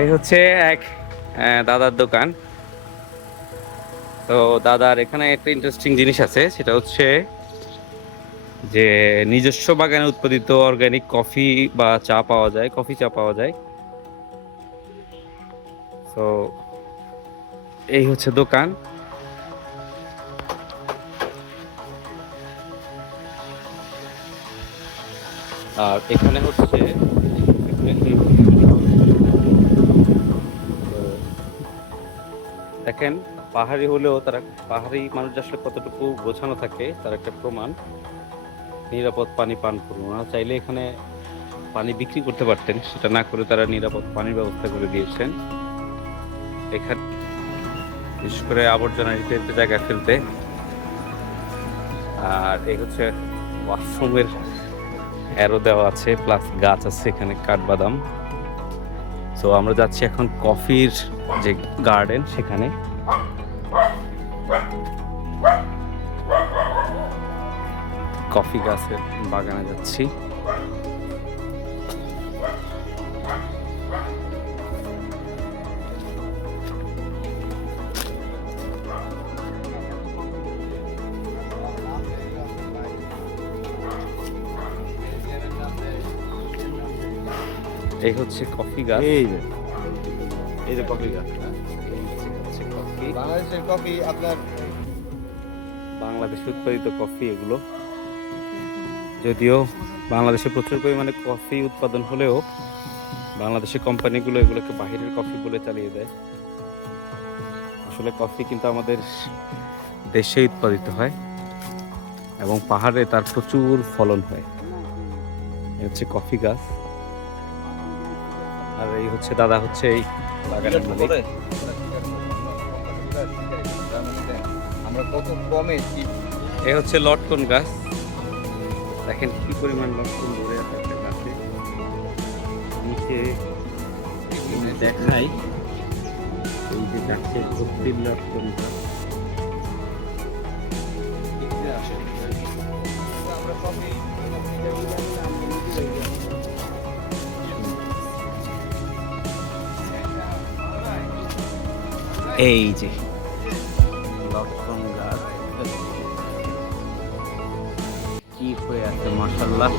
এই হচ্ছে এক দাদার দোকান। তো দাদার এখানে একটা ইন্টারেস্টিং জিনিস আছে, সেটা হচ্ছে যে নিজস্ব বাগানে উৎপাদিত অর্গানিক কফি বা চা পাওয়া যায়, কফি চা পাওয়া যায়। তো এই হচ্ছে দোকান। আর এখানে হচ্ছে দেখেন, পাহাড়ি হলেও তারা, পাহাড়ি মানুষ আসলে কতটুকু গোছানো থাকে তার একটা প্রমাণ। নিরাপদ পানি পান করুন, ওনারা চাইলে এখানে পানি বিক্রি করতে পারতেন, সেটা না করে তারা নিরাপদ পানির ব্যবস্থা করে দিয়েছেন এখানে, বিশেষ করে আবর্জনা নিতে একটা জায়গায় ফেলতে। আর এই হচ্ছে ওয়াশরুমের অ্যারো দেওয়া আছে, প্লাস গাছ আছে এখানে, কাঠবাদাম। তো আমরা যাচ্ছি এখন কফির যে গার্ডেন সেখানে। কফি গাছের বাগানে যাচ্ছি। এই হচ্ছে কফি গাছ। এই যে কফি গাছ। কফি, বাংলাদেশের কফি আপনার বাংলাদেশে উৎপাদিত কফি এগুলো। যদিও বাংলাদেশে প্রচুর পরিমাণে কফি উৎপাদন হলেও বাংলাদেশের কোম্পানিগুলো এগুলোকে বাহিরের কফি বলে চালিয়ে দেয়। আসলে কফি কিন্তু আমাদের দেশে উৎপাদিত হয় এবং পাহাড়ে তার প্রচুর ফলন হয়। এই হচ্ছে কফি গাছ। আর এই হচ্ছে দাদা, হচ্ছে এই বাগানের মালিক। আমরা কত কমে এই হচ্ছে লটকন গাছ। দেখেন কি পরিমাণ লটকন ধরে আছে একটা গাছে। নিচে দেখাই, এই যে গাছের ভর্তি লটকন গাছ। আমরা কফি এই যে লটকন গাছ কি হয়ে আছে, মাশাআল্লাহ।